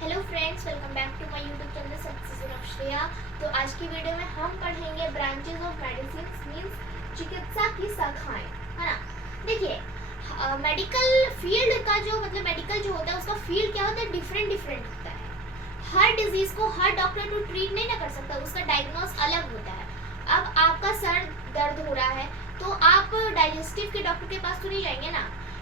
Hello friends, welcome back to my YouTube channel success of Shreya. तो आज की video में हम पढ़ेंगे ब्रांचेस ऑफ मेडिसिन मींस चिकित्सा की शाखाएं, है ना। देखिए, मेडिकल फील्ड का जो मेडिकल जो होता है उसका फील्ड क्या होता है, डिफरेंट होता है। हर डिजीज को हर डॉक्टर तो ट्रीट नहीं ना कर सकता, उसका डायग्नोस अलग होता है। अब आपका सर दर्द हो रहा है तो आप डाइजेस्टिव के डॉक्टर के पास तो नहीं जाएंगे ना।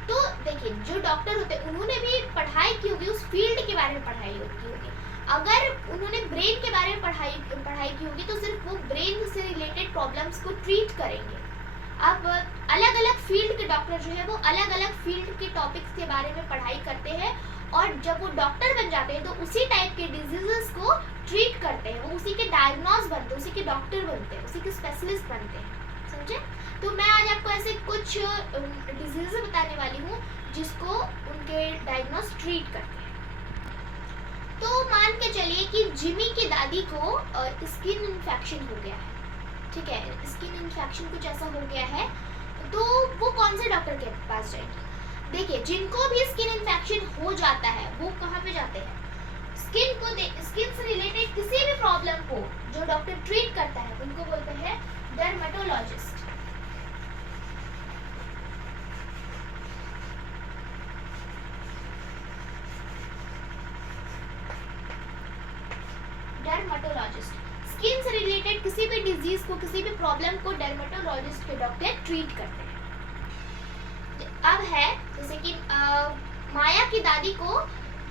तो देखिए, जो डॉक्टर होते हैं उन्होंने भी पढ़ाई की होगी, उस फील्ड के बारे में पढ़ाई की होगी। अगर उन्होंने ब्रेन के बारे में पढ़ाई की होगी तो सिर्फ वो ब्रेन से रिलेटेड प्रॉब्लम्स को ट्रीट करेंगे। अब अलग अलग फील्ड के डॉक्टर जो है वो अलग अलग फील्ड के टॉपिक्स के बारे में पढ़ाई करते हैं, और जब वो डॉक्टर बन जाते हैं तो उसी टाइप के डिजीजेस को ट्रीट करते हैं, वो उसी के डायग्नोस बनते हैं, उसी के डॉक्टर बनते हैं, उसी के स्पेशलिस्ट बनते हैं। समझे? तो मैं आज आपको ऐसे कुछ डिजीज बताने वाली हूँ जिसको उनके डायग्नोस ट्रीट करते हैं। तो मान के चलिए कि जिमी की दादी को स्किन इन्फेक्शन हो गया है। ठीक है, स्किन इन्फेक्शन कुछ ऐसा हो गया है, तो वो कौन से डॉक्टर के पास जाएंगे? देखिए, जिनको भी स्किन इन्फेक्शन हो जाता है वो कहाँ पे जाते हैं? स्किन से रिलेटेड किसी भी प्रॉब्लम को जो डॉक्टर ट्रीट करता है उनको बोलते हैं डर्मेटोलॉजिस्ट। डर्मेटोलॉजिस्ट स्किन से रिलेटेड किसी भी डिजीज को, किसी भी प्रॉब्लम को डर्मेटोलॉजिस्ट के डॉक्टर ट्रीट करते हैं। अब है जैसे कि माया की दादी को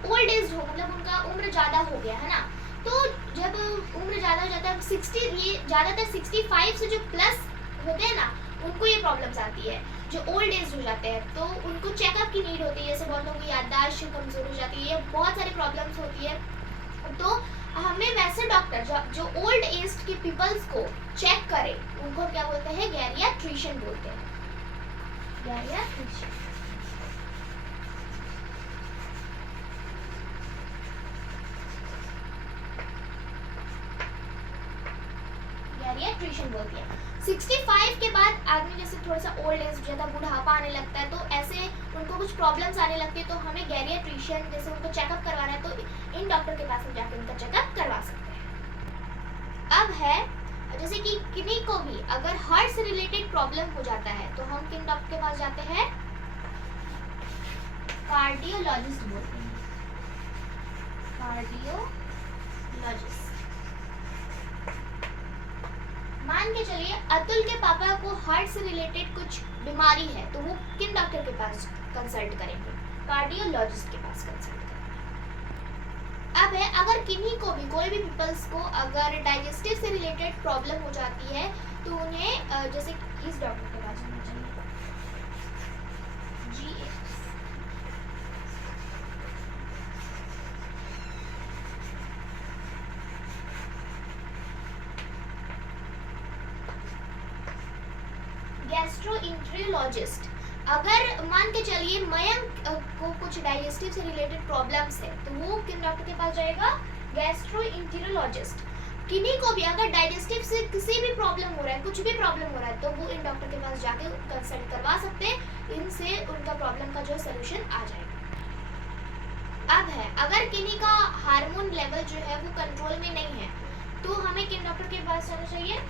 ओल्ड एज हो, उनका उम्र ज़्यादा हो गया है ना। तो जब उम्र ज़्यादा हो जाता है 60, ये ज़्यादातर 65 से जो प्लस होते हैं ना उनको ये प्रॉब्लम्स आती है, जो ओल्ड एज हो जाते हैं। तो उनको चेकअप की नीड होती है, जैसे बहुत लोगों की याददाश्त कमज़ोर हो जाती है, बहुत सारी प्रॉब्लम्स होती है। तो हमें वैसे डॉक्टर जो ओल्ड एज के पीपल्स को चेक करे उनको क्या बोलते हैं? गैरियाट्रिशियन बोलते हैं। गैरियाट्रिशियन। गैरियाट्रिशियन बोलते हैं। 65 के बाद आदमी जैसे थोड़ा सा ओल्ड एज, ज़्यादा बुढ़ापा आने लगता है, तो ऐसे उनको कुछ प्रॉब्लम्स आने लगती है, तो हमें गैरियाट्रिशियन जैसे उनको चेकअप करवाना है तो इन डॉक्टर के पास हम जाकर उनका चेकअप करवा सकते हैं। अब है जैसे कि किन्हीं को भी अगर हार्ट से रिलेटेड प्रॉब्लम हो जाता है तो हम किन डॉक्टर के पास जाते हैं? कार्डियोलॉजिस्ट बोलते हैं। कार्डियोलॉजिस्ट। मान के चलिए अतुल के पापा को हार्ट से रिलेटेड कुछ बीमारी है, तो वो किन डॉक्टर के पास कंसल्ट करेंगे? कार्डियोलॉजिस्ट के पास कंसल्ट करेंगे। अब है अगर किन्हीं को भी, कोई भी पीपल्स को अगर डाइजेस्टिव से रिलेटेड प्रॉब्लम हो जाती है तो उन्हें जैसे इस डॉक्टर के पास जाना चाहिए, गैस्ट्रोएंटेरोलॉजिस्ट। अगर मान के चलिए मयंक को कुछ डाइजेस्टिव से रिलेटेड प्रॉब्लम्स है तो वो किन डॉक्टर के पास जाएगा? गैस्ट्रोएंटेरोलॉजिस्ट। किन्हीं को भी अगर डाइजेस्टिव से किसी भी प्रॉब्लम हो रहा है, कुछ भी प्रॉब्लम हो रहा है, तो वो इन डॉक्टर के पास जाके कंसल्ट करवा सकते हैं, इनसे उनका प्रॉब्लम का जो सलूशन आ जाएगा। अब है अगर किन्हीं का हार्मोन लेवल जो है वो कंट्रोल में नहीं है तो हमें किन डॉक्टर के पास जाना चाहिए?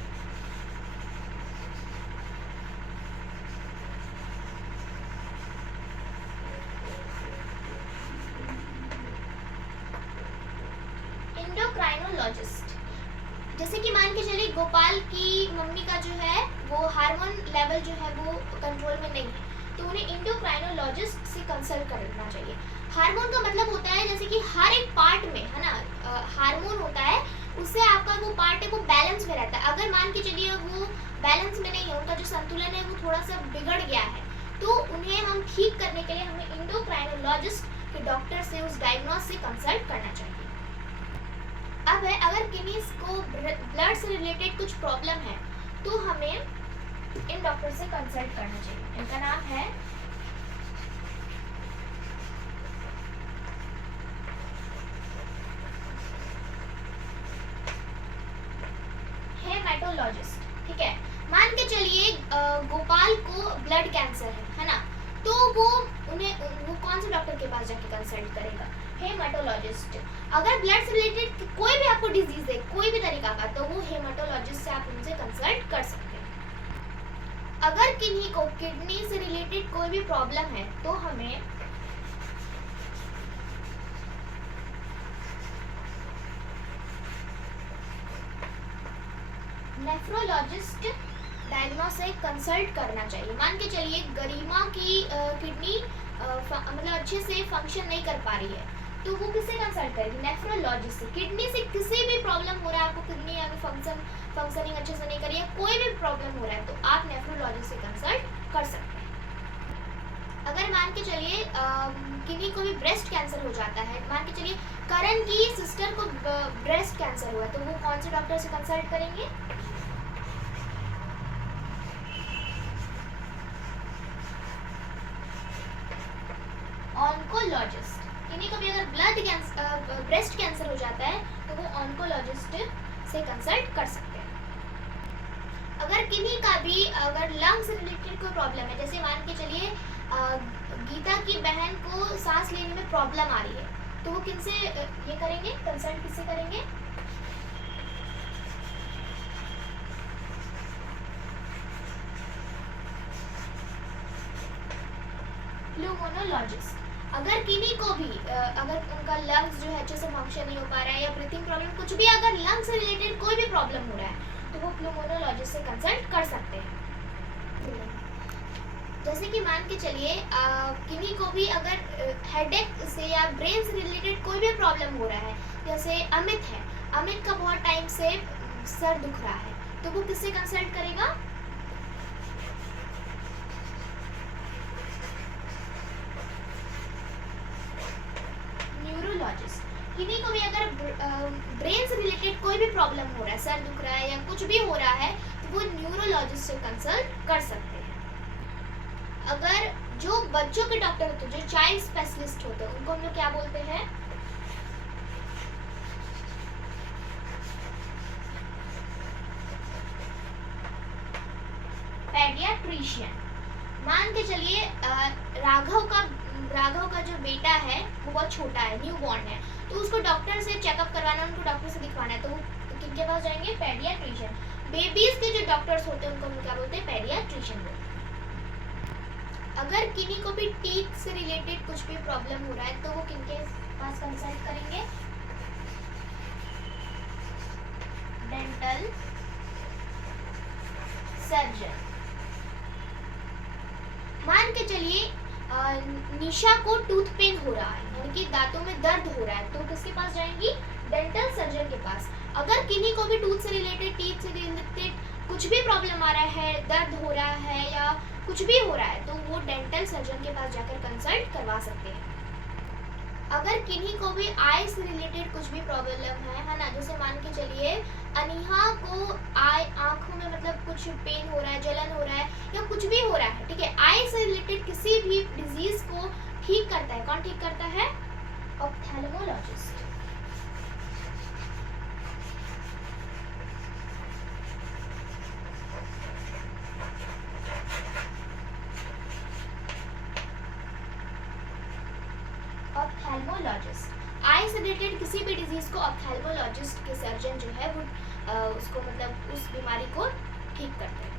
एंडोक्राइनोलॉजिस्ट। जैसे कि मान के चलिए गोपाल की मम्मी का जो है वो हार्मोन लेवल जो है वो कंट्रोल में नहीं है, तो उन्हें एंडोक्राइनोलॉजिस्ट से कंसल्ट करना चाहिए। हार्मोन का मतलब होता है जैसे कि हर एक पार्ट में, है ना, हार्मोन होता है, उससे आपका वो पार्ट है वो बैलेंस में रहता है। अगर मान के चलिए वो बैलेंस में नहीं है, उनका जो संतुलन है वो थोड़ा सा बिगड़ गया है, तो उन्हें हम ठीक करने के लिए हमें एंडोक्राइनोलॉजिस्ट के डॉक्टर से, उस डायग्नोस से कंसल्ट करना चाहिए। अब है अगर किन्हीं को ब्लड से रिलेटेड कुछ प्रॉब्लम है तो हमें इन डॉक्टर से कंसल्ट करना चाहिए। इनका नाम है हेमेटोलॉजिस्ट। ठीक है, मान के चलिए गोपाल को ब्लड कैंसर है ना, तो वो कौन से डॉक्टर के पास जाके कंसल्ट करेगा? हेमाटोलॉजिस्ट। अगर ब्लड से रिलेटेड कोई भी आपको डिजीज है, कोई भी तरीका का, तो वो हेमाटोलॉजिस्ट से आप उनसे कंसल्ट कर सकते हैं। अगर किन्हीं को किडनी से रिलेटेड कोई भी प्रॉब्लम है तो हमें नेफ्रोलॉजिस्ट डायग्नोस से कंसल्ट करना चाहिए। मान के चलिए गरिमा की किडनी मतलब अच्छे से फंक्शन नहीं कर पा रही है, तो वो किससे कंसल्ट करेगी? नेफ्रोलॉजिस्ट से। किडनी से किसी भी प्रॉब्लम हो रहा है आपको, किडनी अगर फंक्शनिंग अच्छे से नहीं कर रही है, कोई भी प्रॉब्लम हो रहा है, तो आप नेफ्रोलॉजिस्ट से कंसल्ट कर सकते हैं। अगर मान के चलिए किन्हीं को भी ब्रेस्ट कैंसर हो जाता है, मान के चलिए करण की सिस्टर को ब्रेस्ट कैंसर हुआ, तो वो कौन से डॉक्टर से कंसल्ट करेंगे? ऑन्कोलॉजिस्ट। किन्हीं को भी अगर ब्रेस्ट कैंसर हो जाता है तो वो ऑन्कोलॉजिस्ट से कंसल्ट कर सकते हैं। अगर किन्हीं का भी अगर लंग से रिलेटेड कोई प्रॉब्लम है, जैसे मान के चलिए गीता की बहन को सांस लेने में प्रॉब्लम आ रही है, तो वो किनसे ये करेंगे, कंसल्ट किससे करेंगे? प्लूमोनोलॉजिस्ट। अगर किन्हीं को भी अगर उनका लंग्स जो है अच्छे से फंक्शन नहीं हो पा रहा है या ब्रीथिंग प्रॉब्लम, कुछ भी अगर लंग से रिलेटेड कोई भी प्रॉब्लम हो रहा है, तो वो प्लूमोनोलॉजिस्ट से कंसल्ट कर सकते हैं। जैसे कि मान के चलिए किन्हीं को भी अगर हेडेक से या ब्रेन से रिलेटेड कोई भी प्रॉब्लम हो रहा है, जैसे अमित है, अमित का बहुत टाइम से सर दुख रहा है, तो वो किससे कंसल्ट करेगा? न्यूरोलॉजिस्ट। किन्हीं को भी अगर ब्रेन से रिलेटेड कोई भी प्रॉब्लम हो रहा है, सर दुख रहा है या कुछ भी हो रहा है, तो वो न्यूरोलॉजिस्ट से कंसल्ट कर सकते हैं। अगर जो बच्चों के डॉक्टर होते हैं, जो चाइल्ड स्पेशलिस्ट होते हैं, उनको हम लोग क्या बोलते हैं? पेडियाट्रिशियन। मान के चलिए राघव का जो बेटा है वो बहुत छोटा है, न्यू बॉर्न है, तो उसको डॉक्टर से चेकअप करवाना, उनको डॉक्टर से दिखवाना है, तो वो किनके पास जाएंगे? पेडियाट्रिशियन। बेबीज के जो डॉक्टर्स होते हैं उनको हम क्या बोलते हैं? पेडियाट्रिशियन बोलते हैं। अगर किन्हीं को भी टीथ से रिलेटेड कुछ भी प्रॉब्लम हो रहा है, तो वो किनके पास कंसल्ट करेंगे? Dental surgeon. मान के चलिए निशा को टूथ पेन हो रहा है, यानी कि दांतों में दर्द हो रहा है, तो किसके पास जाएंगी? डेंटल सर्जन के पास। अगर किन्हीं को भी टूथ से रिलेटेड, टीथ से रिलेटेड कुछ भी प्रॉब्लम आ रहा है, दर्द हो रहा है या कुछ भी हो रहा है, तो वो डेंटल सर्जन के पास जाकर कंसल्ट करवा सकते हैं। अगर किन्हीं को भी आई से रिलेटेड कुछ भी प्रॉब्लम है ना, जैसे मान के चलिए अनिहा को आंखों में मतलब कुछ पेन हो रहा है, जलन हो रहा है या कुछ भी हो रहा है, ठीक है, आई से रिलेटेड किसी भी डिजीज को ठीक करता है, कौन ठीक करता है? ऑप्थेल्मोलॉजिस्ट। ऑप्थेल्मोलॉजिस्ट आई से रिलेटेड किसी भी डिजीज को ऑप्थेल्मोलॉजिस्ट के सर्जन जो है वो उसको मतलब उस बीमारी को ठीक करते हैं।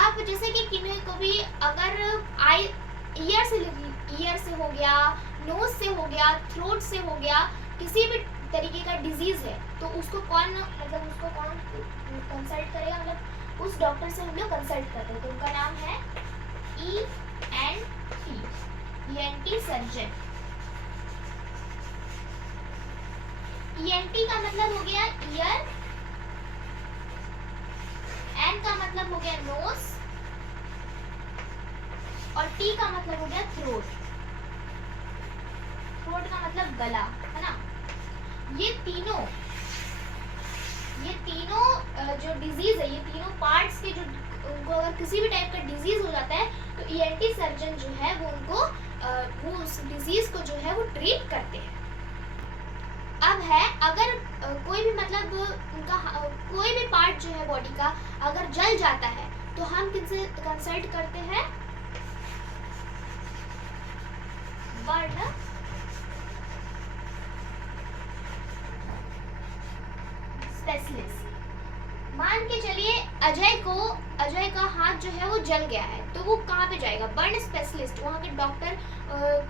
आप जैसे कि किन्हीं को भी अगर आई ईयर से हो गया, नोज से हो गया, थ्रोट से हो गया, किसी भी तरीके का डिजीज है, तो उसको कौन कंसल्ट करेगा? मतलब उस डॉक्टर से हम लोग कंसल्ट करते हैं, तो उनका नाम है ENT सर्जन। ENT का मतलब हो गया ईयर, N का मतलब हो गया नोज और T का मतलब हो गया थ्रोट। थ्रोट का मतलब गला, है ना। ये तीनों जो डिजीज है, ये तीनों पार्ट्स के जो उनको अगर किसी भी टाइप का डिजीज हो जाता है, तो ENT सर्जन जो है वो उनको वो उस डिजीज को जो है वो ट्रीट करते हैं। अब है अगर कोई भी मतलब उनका कोई भी पार्ट जो है बॉडी का अगर जल जाता है, तो हम किनसे कंसल्ट करते हैं? Burn specialist. मान के चलिए अजय का हाथ जो है वो जल गया है, तो वो कहाँ पे जाएगा? Burn specialist. वहाँ के डॉक्टर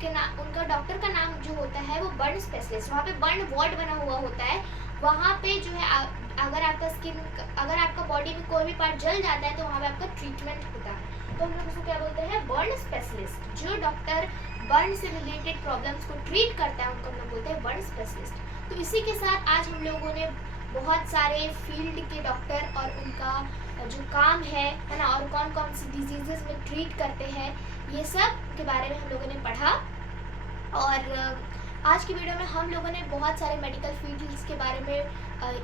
के नाम, उनका डॉक्टर का नाम जो होता है वो बर्न स्पेशलिस्ट। वहाँ पे बर्न वार्ड बना हुआ होता है। वहाँ पे जो है अगर आपका बॉडी में कोई भी पार्ट जल जाता है तो वहाँ पे आपका ट्रीटमेंट होता है। तो हम लोग उसको क्या बोलते हैं? Burn specialist. जो डॉक्टर बर्न से रिलेटेड प्रॉब्लम्स को ट्रीट करता है उनको हम लोग बोलते हैं बर्न स्पेशलिस्ट। तो इसी के साथ आज हम लोगों ने बहुत सारे फील्ड के डॉक्टर और उनका जो काम है ना, और कौन कौन सी डिजीजेस में ट्रीट करते हैं, ये सब के बारे में हम लोगों ने पढ़ा। और आज की वीडियो में हम लोगों ने बहुत सारे मेडिकल फील्ड्स के बारे में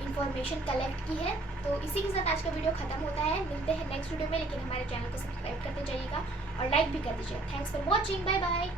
इंफॉर्मेशन कलेक्ट की है। तो इसी के साथ आज का वीडियो ख़त्म होता है। मिलते हैं नेक्स्ट वीडियो में, लेकिन हमारे चैनल को सब्सक्राइब करते जाइएगा और लाइक भी कर दीजिएगा। Thanks for watching, bye bye.